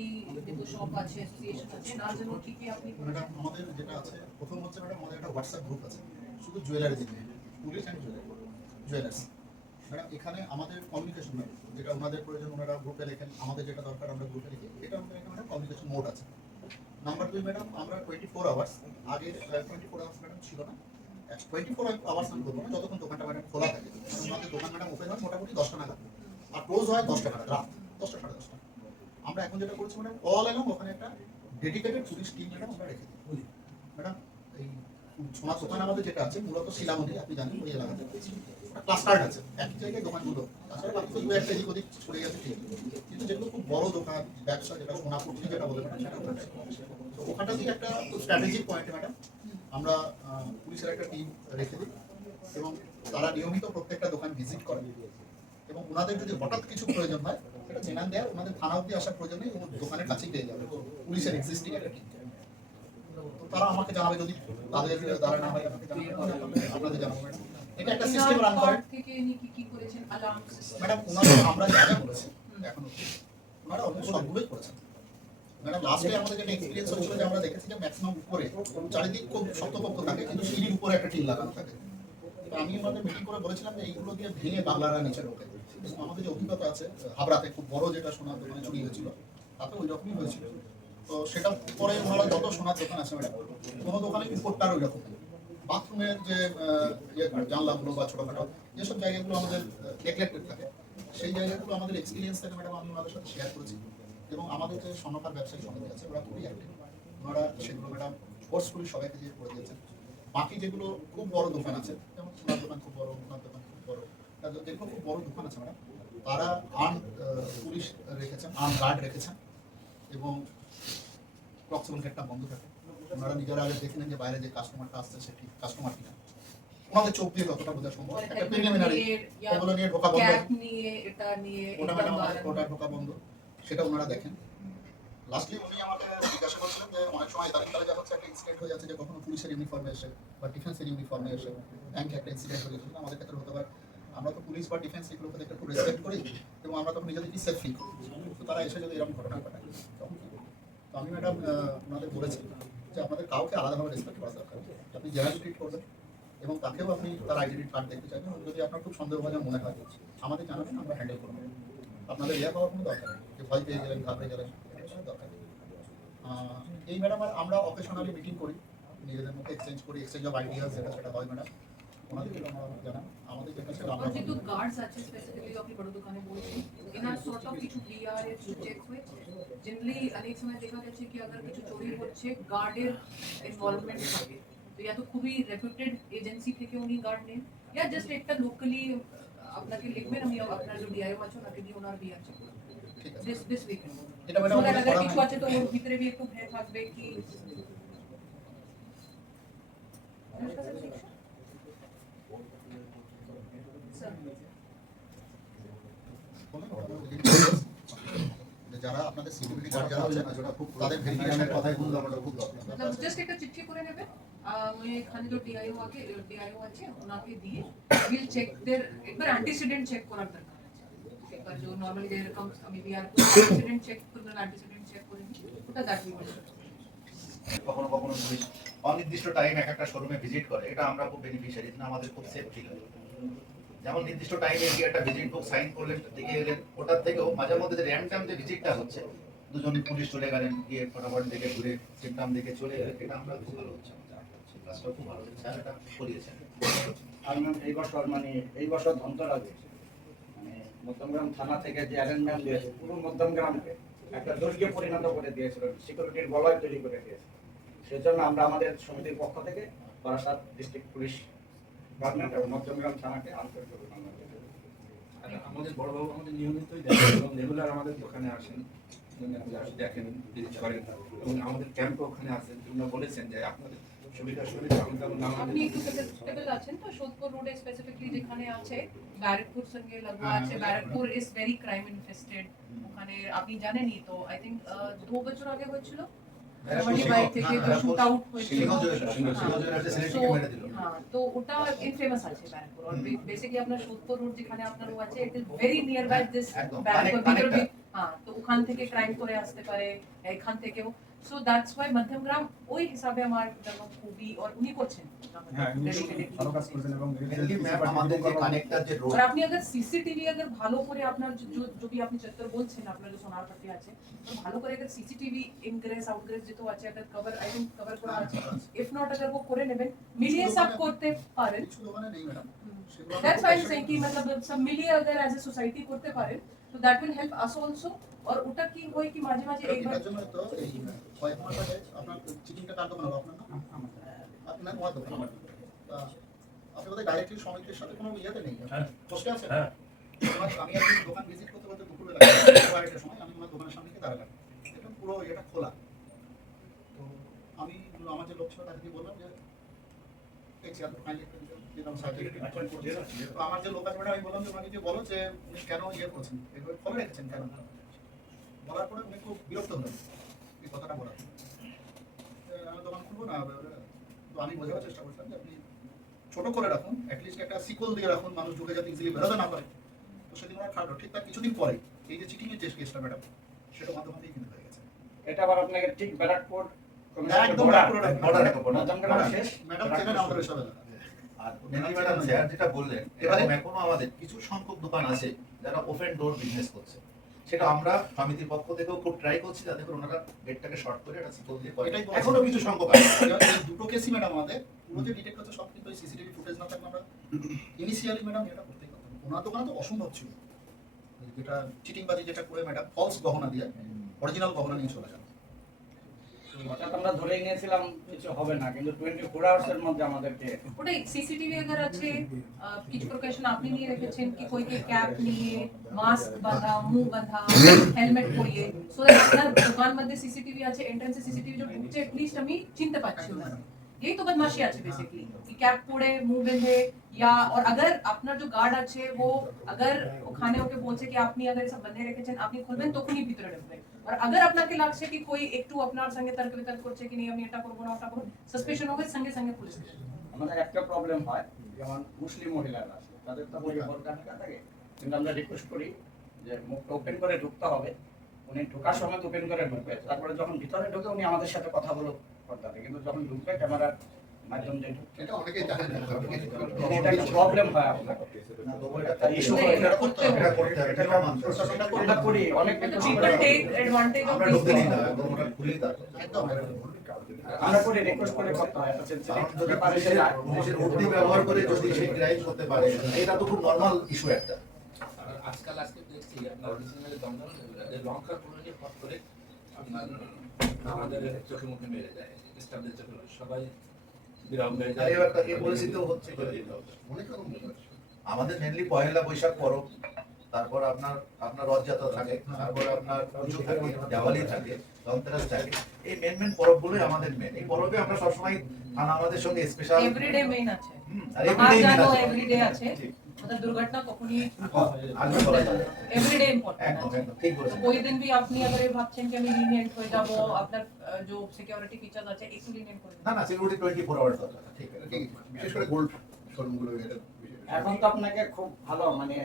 Family যেগুলো shop আছে association আছে না জন্য কি কি আপনি ম্যাডাম আমাদের যেটা আছে প্রথম হচ্ছে ম্যাডাম আমাদের একটা হোয়াটসঅ্যাপ গ্রুপ আছে শুধু জুয়েলারি দিকে পুলিশ অ্যান্ড জুয়েলার্স ম্যাডাম এখানে আমাদের কমিউনিকেশন যেটা ওনাদের প্রয়োজন ওনারা গ্রুপে লেখেন আমাদের যেটা দরকার আমরা গ্রুপে লিখি এটা আমাদের এখানে ম্যাডাম কমিউনিকেশন মোড আছে। নাম্বার 2 ম্যাডাম আমরা 24 আওয়ার্স আগে 24 আওয়ার্স ম্যাডাম ছিল না 24 আওয়ার্স আমি বলবো না যতক্ষণ দোকানটা ম্যাডাম খোলা থাকে আমাদের দোকান ম্যাডাম ওপেন হয় মোটামুটি 10টা নাগাদ আর ক্লোজ হয় 10টা নাগাদ রাত 10টা সাড়ে 10টা। আমরা এখন যেটা করছি ম্যাডাম অল অ্যালং ওখানে একটা ডেডিকেটেড পুলিশ টিম ম্যাডাম আমরা রেখে দিই। ম্যাডাম এই সোনার দোকান আমাদের যেটা আছে মূলত শিলামণি আপনি জানেন ওই এলাকাতে ক্লাস্টার্ড আছে একই জায়গায় দোকানগুলো তাছাড়া বাকি তো দু একটা এদিক ওদিক ছড়ে গেছে ঠিক কিন্তু যেগুলো খুব বড় দোকান ব্যবসা যেটা সোনাপুটি যেটা বলে ম্যাডাম তো ওখানটা থেকে একটা স্ট্র্যাটেজিক পয়েন্টে ম্যাডাম আমরা পুলিশের একটা টিম রেখে দিই এবং তারা নিয়মিত প্রত্যেকটা দোকান ভিজিট করে এবং ওনাদের যদি হঠাৎ কিছু প্রয়োজন হয় সেটা জেনান দেয় ওনাদের থানা অব্দি আসার প্রয়োজন নেই এবং দোকানের কাছেই পেয়ে যাবে পুলিশের এক্সিস্টিং একটা টিম। তারা আমাকে জানাবে যদি তাদের দ্বারা না হয় আমাকে জানাবে আপনাদের জানাবো ম্যাডাম এটা একটা সিস্টেম রান করে থেকে ইনি কি কি করেছেন অ্যালার্ম সিস্টেম ম্যাডাম ওনারা আমরা যা যা বলেছি এখন ওনারা অলমোস্ট সবগুলোই করেছেন ম্যাডাম লাস্টে আমাদের যেটা এক্সপেরিয়েন্স হচ্ছিল যে আমরা দেখেছি যে ম্যাক্সিমাম উপরে চারিদিক খুব শক্তপোক্ত থাকে কিন্তু সিঁড়ির উপরে একটা টিন লাগানো থাকে। তো আমি আমাদের মিটিং করে বলেছিলাম যে এইগুলো দিয়ে ভেঙে বাংলারা নিচে ঢোকে কিন্তু আমাদের যে অভিজ্ঞতা আছে হাবড়াতে খুব বড় যেটা সোনার দোকানে চুরি হয়েছিল তাতে ওই রকমই হয়েছিল। তো সেটা পরে ওনারা যত সোনার দোকান আছে ম্যাডাম কোনো দোকানে উপরটার ওই রকম বাথরুমের যে জানলাগুলো বা ছোটখাটো যেসব জায়গাগুলো আমাদের নেগলেক্টেড থাকে সেই জায়গাগুলো আমাদের এক্সপিরিয়েন্স থেকে ম্যাডাম আমি ওনাদের সাথে শেয়ার করেছি এবং আমাদের যে স্বর্ণকার ব্যবসায়ী সমিতি আছে ওরা খুবই অ্যাক্টিভ ওনারা সেগুলো ম্যাডাম ফোর্সফুলি সবাইকে দিয়ে করে দিয়েছেন। বাকি যেগুলো খুব বড় দোকান আছে যেমন সোনার দোকান খুব বড় সোনার দোকান খুব বড় যেগুলো খুব বড় দোকান আছে ম্যাডাম তারা পুলিশ রেখেছেন গার্ড রেখেছেন এবং প্রক্সিবল গেটটা বন্ধ থাকে ওনারা নিজেরা আগে দেখে নেন যে বাইরে যে কাস্টমারটা আসছে সে ঠিক কাস্টমার কিনা ওনাদের চোখ দিয়ে যতটা বোঝা সম্ভব একটা প্রিলিমিনারি ওগুলো নিয়ে ঢোকা বন্ধ নিয়ে এটা নিয়ে ওটা ম্যাডাম ওটা ঢোকা বন্ধ সেটা ওনারা দেখেন। লাস্টলি উনি আমাকে জিজ্ঞাসা করছিলেন যে অনেক সময় ইদানিংকালে যা হচ্ছে একটা ইনসিডেন্ট হয়ে যাচ্ছে যে কখনো পুলিশের ইউনিফর্মে এসে বা ডিফেন্সের ইউনিফর্মে এসে ব্যাংকে একটা ইনসিডেন্ট হয়ে গেছিল আমাদের ক্ষেত্রে হতে পারে আমরা তো পুলিশ বা ডিফেন্স এগুলোকে একটু রেসপেক্ট করি এবং আমরা তখন নিজেদেরকে সেফ ফিল করি তো তারা এসে যদি এরকম ঘটনা ঘটায় তখন কি তো আমি ম্যাডাম ওনাদের বলেছি যে আপনাদের কাউকে আলাদাভাবে রেসপেক্ট করা দরকার আপনি জেনারেল ট্রিট করবেন এবং তাকেও আপনি তার আইডেন্টি কার্ড দেখতে চাইবেন যদি আপনার খুব সন্দেহভাজন মনে হয় আমাদের জানাবেন আমরা হ্যান্ডেল করবো আপনাদের ইয়ে পাওয়ার কোনো দরকার নেই যে ভয় পেয়ে গেলেন ঘাবড়ে গেলেন দরকার নেই। এই ম্যাডাম আমরা অকেশনালি মিটিং করি নিজেদের মধ্যে এক্সচেঞ্জ করি এক্সচেঞ্জ অফ আইডিয়াস যেটা সেটা হয় ম্যাডাম ওনাদেরকে আমরা জানান আমাদের যেটা সেটা আমরা যেহেতু গার্ডস আছে স্পেসিফিকলি আপনি বড় দোকানে বলছেন এনার সর্ট অফ কিছু বিআর এর চেক হয়েছে জেনারেলি অনেক সময় দেখা গেছে কি अगर কিছু চুরি হচ্ছে গার্ডের ইনভলভমেন্ট থাকে তো या तो খুবই রেপুটেড এজেন্সি থেকে উনি গার্ড নেন या জাস্ট একটা লোকালি আপনাকে লিখবেন আমি আপনার যে ডিআইও আছে ওনাকে দিয়ে ওনার বিআর চেক করব ঠিক আছে দিস উইকেন্ড এটা ম্যাডাম আমাদের কিছু আছে তো ওর ভিতরে भी একটু ভয় থাকবে কি যারা আপনাদের সিকিউরিটি গার্ড যারা আছেন তাদের ভেরিফিকেশনের কথাই বলতে আমরা খুব দরকার मतलब जस्ट একটা চিঠি করে নেবে আমি এখানে যে ডিআইও আছে ওনাকে দিয়ে উইল চেক देयर একবার অ্যান্টিসিডেন্ট চেক করার দরকার আছে একবার जो নরমালি যে এরকম আমি বিআর অ্যান্টিসিডেন্ট চেক করবেন অ্যান্টিসিডেন্ট চেক করে ওটা দ্যাট উইল কখনো কখনো পুলিশ অনির্দিষ্ট টাইম একটা শোরুমে ভিজিট করে এটা আমরা খুব বেনিফিশিয়ারি না আমাদের খুব সেফ ফিল হয় যেমন নির্দিষ্ট টাইমে গিয়ে একটা ভিজিট বুক সাইন করলেন দিকে গেলেন ওটার থেকেও মাঝে মধ্যে যে র্যান্ডম যে ভিজিটটা হচ্ছে দুজন পুলিশ চলে গেলেন গিয়ে ফটাফট দেখে ঘুরে সিস্টেম দেখে চলে গেলেন এটা আমরা খুব ভালো হচ্ছে কাজটা খুব ভালো হচ্ছে আর এটা করিয়েছেন আর এই বছর ধনতেরাসে মানে মধ্যমগ্রাম থানা থেকে যে অ্যারেঞ্জমেন্ট দিয়েছে পুরো মধ্যমগ্রামকে একটা দুর্গে পরিণত করে দিয়েছিল সিকিউরিটির বলয় তৈরি করে দিয়েছে সেজন্য আমরা আমাদের সমিতির পক্ষ থেকে বারাসাত ডিস্ট্রিক্ট পুলিশ ডিপার্টমেন্ট এবং মধ্যমগ্রাম থানাকে আন্তরিক অভিনন্দন জানাই। আমাদের বড়বাবু আমাদের নিয়মিতই দেখেন এবং রেগুলার আমাদের দোকানে আসেন দেখেন ভিজিট করেন এবং আমাদের ক্যাম্পে ওখানে আসেন তোমরা বলেছেন যে আপনাদের সুবিধা আমাদের নাম আপনি একটু স্টেবল আছেন তো সোদপুর রোডে স্পেসিফিকলি যেখানে আছে ব্যারাকপুর সঙ্গে লাগা আছে Barrackpore is very crime infested ওখানে আপনি জানেনই তো আই থিংক 2 বছর আগে হয়েছিল মডিফাই থেকে যে শুট আউট হয়েছিল হ্যাঁ তো ওটা ইনফেমাস আছে ব্যারাকপুর আর বেসিক্যালি আপনার সোদপুর রোড যেখানে আপনার আছে it is very near by this Barrackpore হ্যাঁ তো ওখান থেকে ক্রাইম করে আসতে পারে এখান থেকেও সো দ্যাটস ওয়াই মধ্যমগ্রাম ওই হিসাবে আমার যেন খুবই আর উনি করছেন হ্যাঁ ভালো কাজ করেছেন এবং Mainly ma'am, আমাদের যে কানেক্টর যে রোড और আপনি अगर सीसीटीवी अगर ভালো করে আপনার जो भी আপনি চত্বর বলছেন আপনার যে সোনার পাটি আছে তো ভালো করে अगर सीसीटीवी ইনগ্রেস আউটগ্রেস যেটা আছে अगर কভার আই থিংক কভার করা আছে ইফ নট अगर वो করে নেবেন মিলিয়ে সব করতে পারেন কিছু দোকানে নেই madam that's why I am saying कि मतलब सब मिलिए अगर एज ए सोसाइटी করতে পারেন তো that will help us also আর ওটা কি হয় কি মাঝে মাঝে একবার এর জন্য তো এই কয়েক মাস আগে আপনার চিকেনটা কার দোকান হলো আপনার না আপনার তোমার দোকান তা আপনি বোধহয় ডাইরেক্টলি সমিতির সাথে কোনো ইয়েতে নেই পোস্টে আছে আমি একদিন দোকান ভিজিট করতে করতে দুপুরে একটা সময় আমি আমার দোকানের সামনে গিয়ে দাঁড়ালাম এটা পুরো এটা খোলা তো আমি আমার যে লোক ছিল তাকে বললাম যে এই চেয়ার ফাইনালি দিলাম সার্টিফিকেট তো আমার যে লোক আছে আমি বললাম যে ওনাকে যে বলো যে উনি কেন ইয়ে করছেন এগুলো খোলা রেখেছেন কেন বলার পরে উনি খুব বিরক্ত হলেন এই কথাটা বলার আমি দোকান খুলবো না তো আমি বোঝাবার চেষ্টা করছিলাম যে আপনি ছোট করে রাখুন অ্যাটলিস্ট একটা সিকল দিয়ে রাখুন মানুষ ঢুকে যাতে ইজিলি বেরোতে না পারে তো সেদিন ওরা খাটলো ঠিক তার কিছুদিন পরে এই যে চিটিং এর যে কেসটা ম্যাডাম সেটা মাধ্যমেই কিন্তু হয়ে গেছে এটা আবার আপনাকে ঠিক ব্যারাকপুর একদম মধ্যমগ্রাম শেষ ম্যাডাম চেনেন আমাদের এসব এলাকা আর মেনলি ম্যাডাম স্যার যেটা বললেন এবারে- এরকম এখনো আমাদের কিছু সংখ্যক দোকান আছে যারা ওপেন ডোর বিজনেস করছে সেটা আমরা সমিতির পক্ষ থেকেও খুব ট্রাই করছি যাতে করে ওনারা গেটটাকে শর্ট করে একটা সিকল দিয়ে করে এটাই বলছি। এখনো কিছু সংখ্যক আছে এই দুটো কেসই ম্যাডাম আমাদের পুরো যে ডিটেক্ট হচ্ছে সব কিন্তু ওই সিসিটিভি ফুটেজ না থাকলে আমরা ইনিশিয়ালি ম্যাডাম এটা করতেই পারতাম ওনার দোকানে তো অসম্ভব ছিল যেটা চিটিংবাজি যেটা করে ম্যাডাম ফলস গহনা দিয়ে অরিজিনাল গহনা নিয়ে চলে যান অর্থাৎ আমরা ধরেই নিয়েছিলাম কিছু হবে না কিন্তু 24 আওয়ার্স এর মধ্যে আমাদেরকে ওটাই सीसीटीवी अगर আছে কিছু প্রিকশন আপনি নিয়ে রেখেছেন কি कोई के कैप নিয়ে মাস্ক বাঁধা মুখ বাঁধা হেলমেট পরিয়ে সো দ্যাট আপনার দোকান মধ্যে सीसीटीवी আছে এন্ট্রান্সে सीसीटीवी जो ঢুকছে এটলিস্ট আমি চিনতে পারছি না यही तो बदमाशी আছে बेसिकली कि कैप পরে মুখ বেঁধে या और अगर আপনার जो গার্ড আছে वो अगर ওখানে ওকে বলছে কি আপনি अगर সব বন্ধে রেখেছেন আপনি খুলবেন তখনই ভিতরে ঢুকবেন আর अगर আপনাকে লাগছে কি कोई একটু আপনার সঙ্গে তর্ক বিতর্ক করছে কি আমি এটা করব না ওটা করব সাসপেশন হবে সঙ্গে সঙ্গে পুলিশ আমাদের একটা প্রবলেম হয় যেমন মুসলিম মহিলারা আছে তাদের তো বলে বোরকা ঢাকা থাকে কিন্তু আমরা রিকোয়েস্ট করি যে মুখটা ওপেন করে ঢুকতে হবে উনি ঢোকার সময় ওপেন করে ঢুকবে তারপরে যখন ভিতরে ঢুকে উনি আমাদের সাথে কথা বলে করতে কিন্তু যখন ঢুকবে ক্যামেরার মাধ্যম দিয়ে ঢুকতে এটা অনেকেই জানেন না এটা একটা প্রবলেম হয় আপনার না, তবু এটা ইস্যু না, হয় এটা করতে হবে। এটা করতে হবে এটা আমাদের প্রশাসনটা আমরা করি অনেক কিন্তু কিছু people take advantage of আমরা this ঢুকতে দিই না problem. একদম ওটা খুলেই থাকবে একদম আমরা করি রিকোয়েস্ট করে করতে হয় এটা কারণ সেন্সিটিভ যদি ব্যাপার পুলিশের পুলিশের বুদ্ধি ব্যবহার করে যদি সে ক্রাইম করতে পারে এটা তো খুব নর্মাল ইস্যু একটা আর আজকে দেখছি আপনার রিসেন্টলি দমদম লঙ্কা পুরোকে ফট করে আপনার আমাদের চোখে মুখে মেরে যায় স্টাফদের চোখে সবাই বিরাম হয়ে যায় এই পরিস্থিতিও হচ্ছে অনেক রকম ব্যাপার। আমাদের মেনলি পয়লা বৈশাখ পরব তারপর আপনার রথযাত্রা থাকে তারপর আপনার পুজো থাকে দেওয়ালি থাকে ধনতেরাস থাকে এই মেন পরবগুলোই আমাদের মেন এই পরবে আমরা সবসময় থানা আমাদের সঙ্গে স্পেশাল এভরিডে মেইন আছে আর আর এভরিডে জানো মেন আছে এভরিডে আছে मतलब दुर्घटना কখনই আগে বলা যায় এভরিডে ইম্পর্টেন্ট একদম আছে একদম ঠিক বলেছেন कोई दिन भी আপনি अगर ये ভাবছেন कि আমি লিনিয়েন্ট হয়ে যাব আপনার जो সিকিউরিটি ফিচার্স আছে একটু লিনিয়েন্ট করে না না সিকিউরিটি 24 আওয়ার্স দরকার ঠিক আছে বিশেষ করে গোল্ড শোরুমগুলো এটা এখন তো আপনাকে খুব ভালো মানে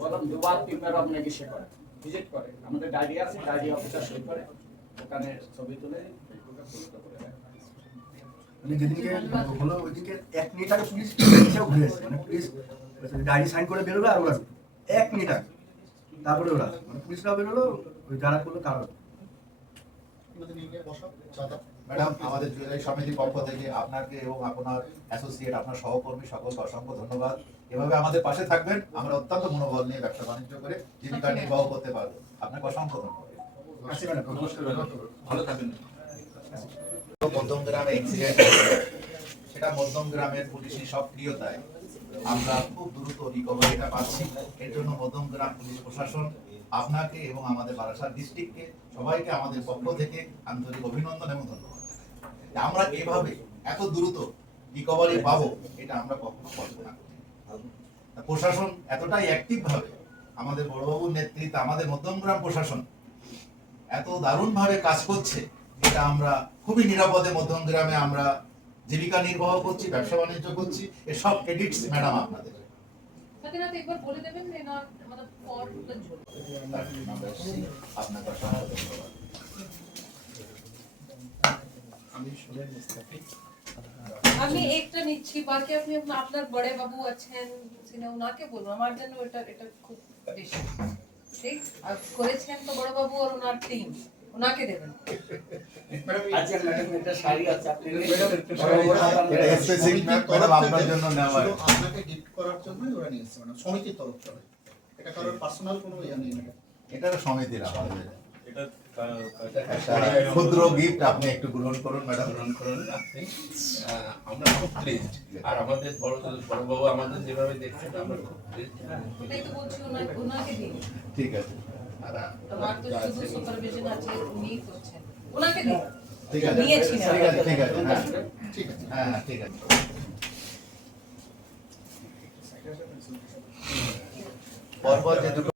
বললাম দুবার তিনবার আপনাকে সে করে ভিজিট করে আমাদের ডায়েরি আছে ডায়েরি অফিসার সই করে ওখানে ছবি তুলে মানে যেদিনকে হলো ওইদিনকে 1 মিনিট আগে পুলিশ এসেও ঘুরে এসেছে মানে পুলিশ ডায়েরি সাইন করে বেরোলো আর ওরা 1 মিনিট আগে তারপরে ওরা মানে পুলিশরাও বেরোলো ওই যারা করলো তারা আমাদের নিয়ে গিয়ে বসা চাঁদা ম্যাডাম আমাদের জুয়েলারি সমিতির পক্ষ থেকে আপনাকে এবং আপনার অ্যাসোসিয়েট আপনার সহকর্মী সকলকে অসংখ্য ধন্যবাদ এভাবে আমাদের পাশে থাকবেন আমরা অত্যন্ত মনোবল নিয়ে ব্যবসা বাণিজ্য করে জীবিকা নির্বাহ করতে পারবো আপনাকে অসংখ্য ধন্যবাদ আসি ম্যাডাম নমস্কার ভালো থাকবেন মধ্যম গ্রামে অ্যাক্সিডেন্ট সেটা মধ্যম গ্রামের পুলিশের সক্রিয়তায় আমরা খুব দ্রুত রিকভারিটা পাচ্ছি এর জন্য মধ্যম গ্রাম পুলিশ প্রশাসন আপনাকে এবং আমাদের বারাসাত ডিস্ট্রিক্টকে সবাইকে আমাদের পক্ষ থেকে আন্তরিক অভিনন্দন এবং ধন্যবাদ যে আমরা এভাবে এত দ্রুত রিকভারি পাবো এটা আমরা কখনো কল্পনা করি প্রশাসন এতটাই অ্যাক্টিভ ভাবে আমাদের বড়বাবুর নেতৃত্বে আমাদের মধ্যমগ্রাম প্রশাসন এত দারুণ ভাবে কাজ করছে এটা আমরা খুবই নিরাপদে মধ্যমগ্রামে আমরা জীবিকা নির্বাহ করছি ব্যবসা বাণিজ্য করছি এসব ক্রেডিটস ম্যাডাম আপনাদের लेकिन आप एक बार बोले देवें ना मतलब फॉर द जोड़ আমরা এসেছি, আপনাকে অসংখ্য ধন্যবাদ। আমি একটা নিচ্ছি বাকি আপনি আপনার বড় বাবু আছেন সিনে ওনাকে বলুন আমার জন্য এটা খুব বেশি ঠিক আর করেছেন তো বড় বাবু আর ওনার টিম ওনাকে দেবেন আচ্ছা ম্যাডাম এটা শাড়ি আছে আপনি এটা স্পেসিফিক ম্যাডাম আপনার জন্য নেওয়া শুধু আপনাকে গিফট করার জন্যই ওরা নিয়ে এসেছে ম্যাডাম, সমিতির তরফ থেকে। এটা কারোর পার্সোনাল কোনো ইয়ে নেই ম্যাডাম। এটা সমিতির আমাদের এটা একটা ক্ষুদ্র গিফট, আপনি একটু গ্রহণ করুন ম্যাডাম। গ্রহণ করুন আপনি আমরা খুব প্লিজড আর আমাদের বড়বাবু আমাদের যেভাবে দেখছেন আমরা খুব প্লিজড ওটাই তো বলছি ওনাকে দিন ঠিক আছে, আর তোমার তো শুধু সুপারভিশন আছে উনি করছেন ওনাকে দিন ঠিক আছে নিয়েছি না। ঠিক আছে ঠিক আছে, হ্যাঁ ঠিক আছে। হ্যাঁ ঠিক আছে। পরপর যে দুটো